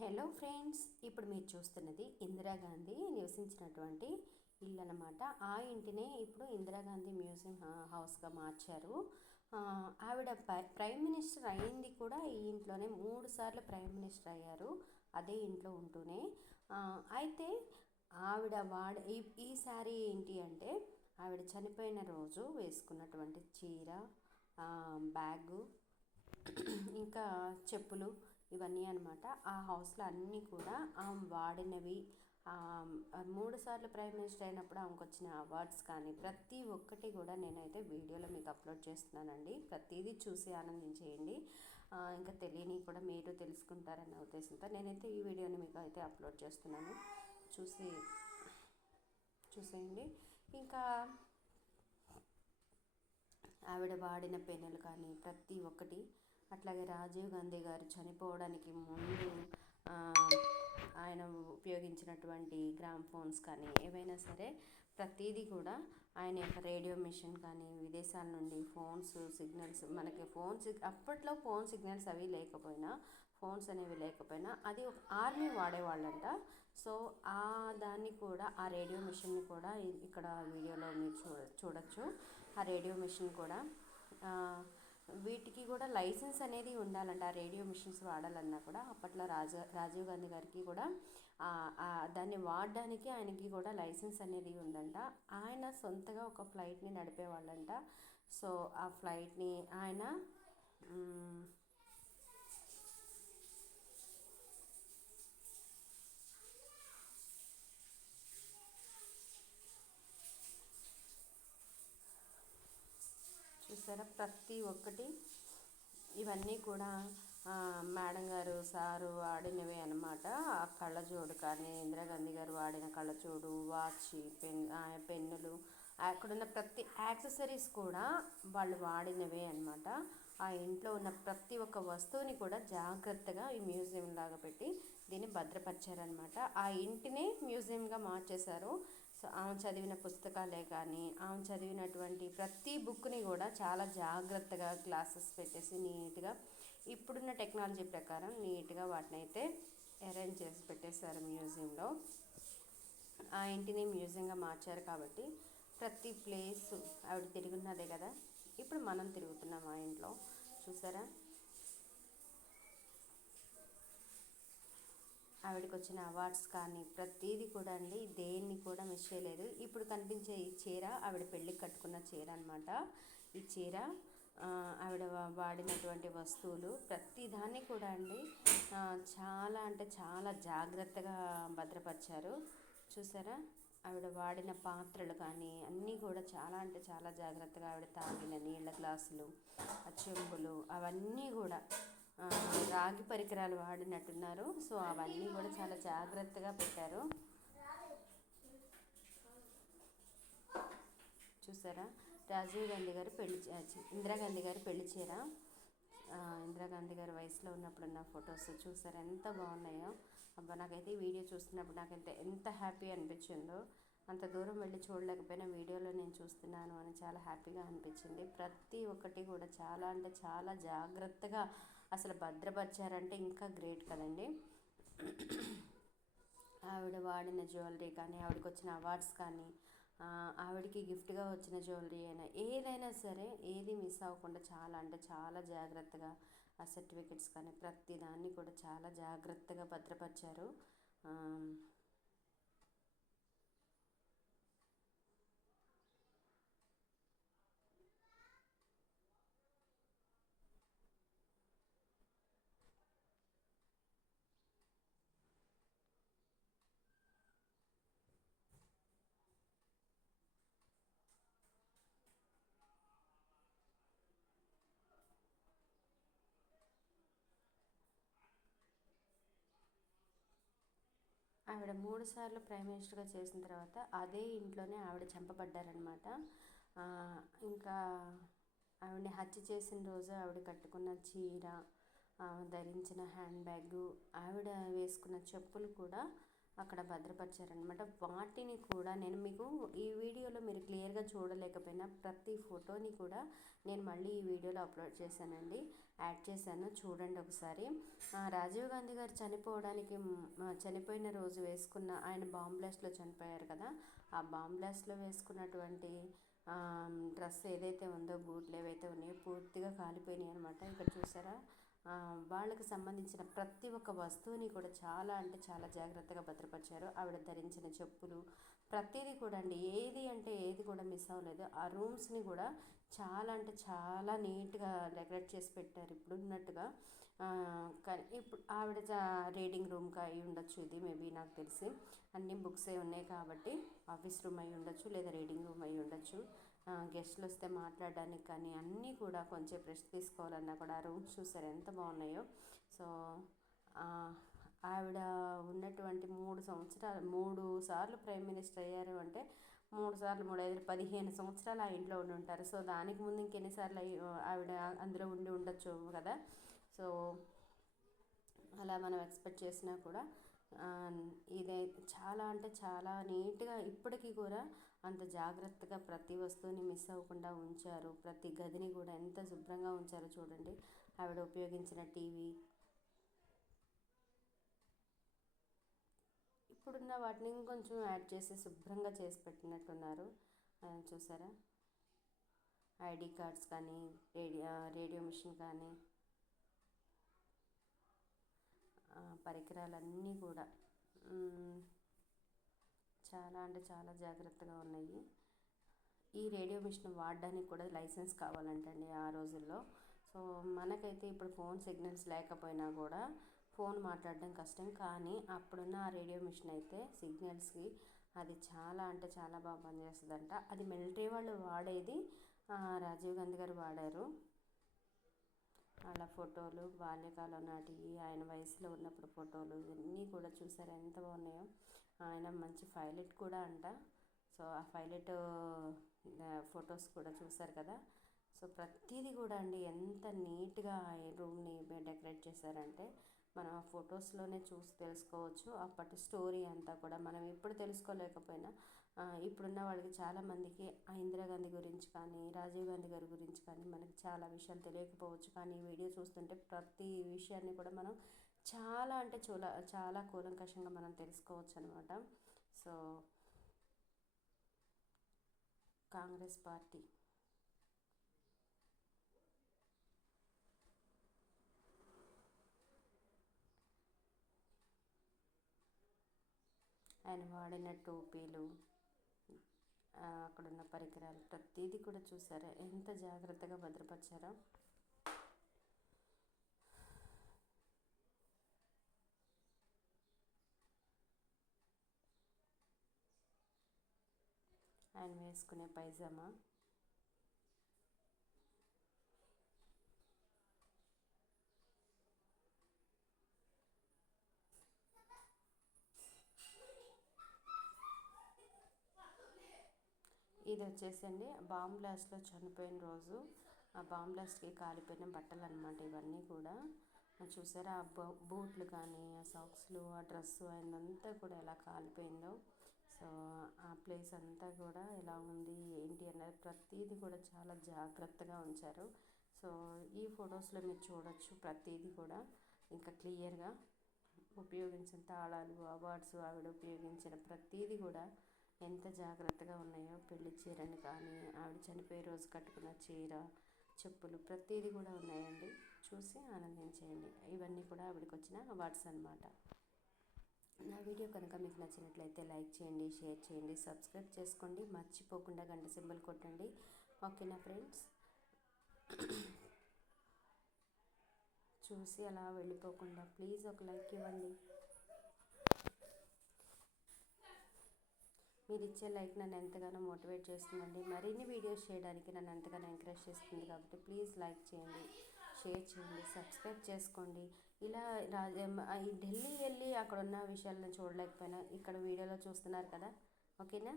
Hello friends ఇప్పుడు మీరు చూస్తున్నది ఇందిరాగాంధీ నివసించినటువంటి ఇల్లు అనమాట ఆ ఇంటినే ఇప్పుడు ఇందిరాగాంధీ మ్యూజియం హౌస్గా మార్చారు. ఆవిడ ప్రైమ్ మినిస్టర్ అయింది కూడా ఈ ఇంట్లోనే మూడు సార్లు ప్రైమ్ మినిస్టర్ అయ్యారు అదే ఇంట్లో ఉంటూనే. అయితే ఆవిడ వాడ ఈ ఈ శారీ ఏంటి అంటే ఆవిడ చనిపోయిన రోజు వేసుకున్నటువంటి చీర బ్యాగు ఇంకా చెప్పులు ఇవన్నీ అనమాట ఆ హౌస్లో అన్నీ కూడా ఆమె వాడినవి మూడు సార్లు ప్రైమ్ మినిస్టర్ అయినప్పుడు ఆమెకు వచ్చిన అవార్డ్స్ కానీ ప్రతి ఒక్కటి కూడా నేనైతే వీడియోలో మీకు అప్లోడ్ చేస్తున్నానండి. ప్రతిదీ చూసి ఆనందించేయండి. ఇంకా తెలియని కూడా మీరు తెలుసుకుంటారన్న ఉద్దేశంతో నేనైతే ఈ వీడియోని మీకు అయితే అప్లోడ్ చేస్తున్నాను. చూసి చూసేయండి. ఇంకా ఆవిడ వాడిన పెన్నులు కానీ ప్రతి ఒక్కటి అట్లాగే రాజీవ్ గాంధీ గారు చనిపోవడానికి ముందు ఆయన ఉపయోగించినటువంటి గ్రామ్ ఫోన్స్ కానీ ఏవైనా సరే ప్రతిదీ కూడా ఆయన యొక్క రేడియో మిషన్ కానీ విదేశాల నుండి ఫోన్స్ సిగ్నల్స్ మనకి ఫోన్స్ అప్పట్లో ఫోన్ సిగ్నల్స్ అవి లేకపోయినా ఫోన్స్ అనేవి లేకపోయినా అది ఒక ఆర్మీ వాడేవాళ్ళంట. సో ఆ దాన్ని కూడా ఆ రేడియో మిషన్ని కూడా ఇక్కడ వీడియోలో మీరు చూ చూడొచ్చు. ఆ రేడియో మిషన్ కూడా వీటికి కూడా లైసెన్స్ అనేది ఉండాలంట. ఆ రేడియో మిషన్స్ వాడాలన్నా కూడా అప్పట్లో రాజా రాజీవ్ గాంధీ గారికి కూడా దాన్ని వాడడానికి ఆయనకి కూడా లైసెన్స్ అనేది ఉందంట. ఆయన సొంతగా ఒక ఫ్లైట్ని నడిపేవాళ్ళంట. సో ఆ ఫ్లైట్ని ఆయన చూసారా ప్రతి ఒక్కటి ఇవన్నీ కూడా మేడం గారు సారు వాడినవి అనమాట ఆ కళ్ళజోడు కానీ ఇందిరాగాంధీ గారు వాడిన కళ్ళజోడు వాచ్ పెన్ పెన్నులు అక్కడున్న ప్రతి యాక్సెసరీస్ కూడా వాళ్ళు వాడినవే అనమాట ఆ ఇంట్లో ఉన్న ప్రతి ఒక్క వస్తువుని కూడా జాగ్రత్తగా ఈ మ్యూజియం లాగా పెట్టి దీన్ని భద్రపరిచారనమాట ఆ ఇంటినే మ్యూజియంగా మార్చేశారు. ఆమె చదివిన పుస్తకాలే కానీ ఆమె చదివినటువంటి ప్రతి బుక్ని కూడా చాలా జాగ్రత్తగా క్లాసెస్ పెట్టేసి నీట్గా ఇప్పుడున్న టెక్నాలజీ ప్రకారం నీట్గా వాటిని అయితే అరేంజ్ చేసి పెట్టేశారు మ్యూజియంలో. ఆ ఇంటిని మ్యూజియంగా మార్చారు కాబట్టి ప్రతి ప్లేస్ ఆవిడ తిరుగున్నదే కదా. ఇప్పుడు మనం తిరుగుతున్నాం ఆ ఇంట్లో. చూసారా? ఆవిడకి వచ్చిన అవార్డ్స్ కానీ ప్రతిదీ కూడా అండి దేన్ని కూడా మిస్ చేయలేదు. ఇప్పుడు కనిపించే ఈ చీర ఆవిడ పెళ్ళికి కట్టుకున్న చీర అనమాట ఈ చీర ఆవిడ వాడినటువంటి వస్తువులు ప్రతిదాన్ని కూడా అండి చాలా అంటే చాలా జాగ్రత్తగా భద్రపరిచారు. చూసారా? ఆవిడ వాడిన పాత్రలు కానీ అన్నీ కూడా చాలా అంటే చాలా జాగ్రత్తగా ఆవిడ తాగిన నీళ్ళ గ్లాసులు చెంబులు అవన్నీ కూడా రాగి పరికరాలు వాడినట్టున్నారు. సో అవన్నీ కూడా చాలా జాగ్రత్తగా పెట్టారు. చూసారా? రాజీవ్ గాంధీ గారు పెళ్ళి ఇందిరాగాంధీ గారు పెళ్ళి చీర. ఇందిరాగాంధీ గారి వయసులో ఉన్నప్పుడు ఉన్న ఫొటోస్ చూసారు? ఎంత బాగున్నాయో. అబ్బా నాకైతే ఈ వీడియో చూస్తున్నప్పుడు నాకైతే ఎంత హ్యాపీ అనిపించిందో. అంత దూరం వెళ్ళి చూడలేకపోయినా వీడియోలో నేను చూస్తున్నాను అని చాలా హ్యాపీగా అనిపించింది. ప్రతి ఒక్కటి కూడా చాలా అంటే చాలా జాగ్రత్తగా అసలు భద్రపరిచారంటే ఇంకా గ్రేట్ కదండి. ఆవిడ వాడిన జ్యువెలరీ కానీ ఆవిడకి వచ్చిన అవార్డ్స్ కానీ ఆవిడకి గిఫ్ట్గా వచ్చిన జ్యువెలరీ అయినా ఏదైనా సరే ఏది మిస్ అవ్వకుండా చాలా అంటే చాలా జాగ్రత్తగా ఆ సర్టిఫికెట్స్ కానీ ప్రతి దాన్ని కూడా చాలా జాగ్రత్తగా భద్రపరిచారు. ఆవిడ మూడు సార్లు ప్రైమ్ మినిస్టర్గా చేసిన తర్వాత అదే ఇంట్లోనే ఆవిడ చంపబడ్డారనమాట ఇంకా ఆవిడని హత్య చేసిన రోజు ఆవిడ కట్టుకున్న చీర ధరించిన హ్యాండ్ బ్యాగ్ ఆవిడ వేసుకున్న చెప్పులు కూడా అక్కడ భద్రపరిచారనమాట వాటిని కూడా నేను మీకు ఈ వీడియోలో మీరు క్లియర్గా చూడలేకపోయినా ప్రతి ఫోటోని కూడా నేను మళ్ళీ ఈ వీడియోలో అప్లోడ్ చేశానండి. యాడ్ చేశాను. చూడండి ఒకసారి. రాజీవ్ గాంధీ గారు చనిపోవడానికి చనిపోయిన రోజు వేసుకున్న ఆయన బాంబ్ బ్లాస్ట్లో చనిపోయారు కదా. ఆ బాంబ్ బ్లాస్ట్లో వేసుకున్నటువంటి డ్రెస్ ఏదైతే ఉందో బూట్లు ఏవైతే ఉన్నాయో పూర్తిగా కాలిపోయినాయి అనమాట ఇక్కడ చూసారా? వాళ్ళకి సంబంధించిన ప్రతి ఒక్క వస్తువుని కూడా చాలా అంటే చాలా జాగ్రత్తగా భద్రపరిచారు. ఆవిడ ధరించిన చెప్పులు ప్రతిదీ కూడా అండి. ఏది అంటే ఏది కూడా మిస్ అవ్వలేదు. ఆ రూమ్స్ని కూడా చాలా అంటే చాలా నీట్గా డెకరేట్ చేసి పెట్టారు ఇప్పుడు ఉన్నట్టుగా. కానీ ఇప్పుడు ఆవిడ రీడింగ్ రూమ్కి అయి ఉండొచ్చు ఇది మేబీ నాకు తెలిసి. అన్ని బుక్స్ ఉన్నాయి కాబట్టి ఆఫీస్ రూమ్ అయి ఉండొచ్చు లేదా రీడింగ్ రూమ్ అయి ఉండొచ్చు. గెస్ట్లు వస్తే మాట్లాడడానికి కానీ అన్నీ కూడా కొంచెం రెస్ట్ తీసుకోవాలన్నా కూడా ఆ రూమ్స్ చూసారు ఎంత బాగున్నాయో. సో ఆవిడ ఉన్నటువంటి మూడు సంవత్సరాలు మూడు సార్లు ప్రైమ్ మినిస్టర్ అయ్యారు అంటే మూడు సార్లు మూడు ఐదు పదిహేను సంవత్సరాలు ఆ ఇంట్లో ఉండి ఉంటారు. సో దానికి ముందు ఇంకెన్నిసార్లు ఆవిడ అందులో ఉండి ఉండొచ్చు కదా. సో అలా మనం ఎక్స్పెక్ట్ చేసినా కూడా ఇదే చాలా అంటే చాలా నీట్గా ఇప్పటికీ కూడా అంత జాగ్రత్తగా ప్రతి వస్తువుని మిస్ అవ్వకుండా ఉంచారు. ప్రతి గదిని కూడా ఎంత శుభ్రంగా ఉంచారో చూడండి. ఆవిడ ఉపయోగించిన టీవీ. ఇప్పుడున్న వాటిని ఇంకొంచెం యాడ్ చేసి శుభ్రంగా చేసి పెట్టినట్టున్నారు. చూసారా? ఐడి కార్డ్స్ కానీ రేడియో రేడియో మిషన్ కానీ పరికరాలన్నీ కూడా. చాలా అంటే చాలా జాగ్రత్తగా ఉన్నాయి. ఈ రేడియో మిషన్ వాడడానికి కూడా లైసెన్స్ కావాలంటండి ఆ రోజుల్లో. సో మనకైతే ఇప్పుడు ఫోన్ సిగ్నల్స్ లేకపోయినా కూడా ఫోన్ మాట్లాడడం కష్టం. కానీ అప్పుడున్న ఆ రేడియో మిషన్ అయితే సిగ్నల్స్కి అది చాలా అంటే చాలా బాగా పనిచేస్తుందంట. అది మిలిటరీ వాళ్ళు వాడేది రాజీవ్ గాంధీ గారు వాడారు. అలా ఫోటోలు బాల్యకాలం నాటివి ఆయన వయసులో ఉన్నప్పుడు ఫోటోలు ఇవన్నీ కూడా చూసారు? ఎంత బాగున్నాయో. ఆయన మంచి పైలట్ కూడా అంట. సో ఆ పైలట్ ఫొటోస్ కూడా చూసారు కదా. సో ప్రతిదీ కూడా అండి ఎంత నీట్గా రూమ్ని డెకరేట్ చేశారంటే మనం ఆ ఫొటోస్లోనే చూసి తెలుసుకోవచ్చు. అప్పటి స్టోరీ అంతా కూడా మనం ఇప్పుడు తెలుసుకోలేకపోయినా ఇప్పుడున్న వాళ్ళకి చాలామందికి ఇందిరాగాంధీ గురించి కానీ రాజీవ్ గాంధీ గారి గురించి కానీ మనకి చాలా విషయాలు తెలియకపోవచ్చు. కానీ ఈ వీడియో చూస్తుంటే ప్రతి విషయాన్ని కూడా మనం చాలా అంటే చూల చాలా కూలంకషంగా మనం తెలుసుకోవచ్చు అనమాట సో కాంగ్రెస్ పార్టీ. ఆయన వాడిన టోపీలు అక్కడున్న పరికరాలు. ప్రతిదీ కూడా చూసారా? ఎంత జాగ్రత్తగా భద్రపరిచారో. ఆయన వేసుకునే పైజామా. ఇది వచ్చేసండి బాంబ్ బ్లాస్ట్లో చనిపోయిన రోజు. ఆ బాంబ్ బ్లాస్ట్కి కాలిపోయిన బట్టలు అనమాట ఇవన్నీ కూడా. చూసారా ఆ బూట్లు కానీ ఆ సాక్స్లు ఆ డ్రెస్సు అదంతా కూడా ఎలా కాలిపోయిందో. సో ఆ ప్లేస్ అంతా కూడా ఎలా ఉంది ఏంటి అన్నది ప్రతిదీ కూడా చాలా జాగ్రత్తగా ఉంచారు. సో ఈ ఫొటోస్లో మీరు చూడొచ్చు ప్రతిదీ కూడా. ఇంకా క్లియర్గా ఉపయోగించిన తాళాలు అవార్డ్స్ ఆవిడ ఉపయోగించిన ప్రతిదీ కూడా ఎంత జాగ్రత్తగా ఉన్నాయో పెళ్ళి చీరని కానీ ఆవిడ చనిపోయే రోజు కట్టుకున్న చీర చెప్పులు ప్రతిదీ కూడా ఉన్నాయండి. చూసి ఆనందించేయండి. ఇవన్నీ కూడా ఆవిడకి వచ్చిన అవార్డ్స్ అనమాట నా వీడియో కనుక మీకు నచ్చినట్లయితే లైక్ చేయండి షేర్ చేయండి సబ్స్క్రైబ్ చేసుకోండి. మర్చిపోకుండా గంట సింబల్ కొట్టండి. ఓకేనా ఫ్రెండ్స్? చూసి అలా వెళ్ళిపోకుండా ప్లీజ్ ఒక లైక్ ఇవ్వండి. మీరు ఇచ్చే లైక్ నన్ను ఎంతగానో మోటివేట్ చేస్తుందండి. మరిన్ని వీడియోస్ చేయడానికి నన్ను ఎంతగానో ఎంకరేజ్ చేస్తుంది కాబట్టి ప్లీజ్ లైక్ చేయండి షేర్ చేయండి సబ్స్క్రైబ్ చేసుకోండి. ఇలా ఢిల్లీ వెళ్ళి అక్కడ ఉన్న విషయాలను చూడలేకపోయినా ఇక్కడ వీడియోలో చూస్తున్నారు కదా. ఓకేనా?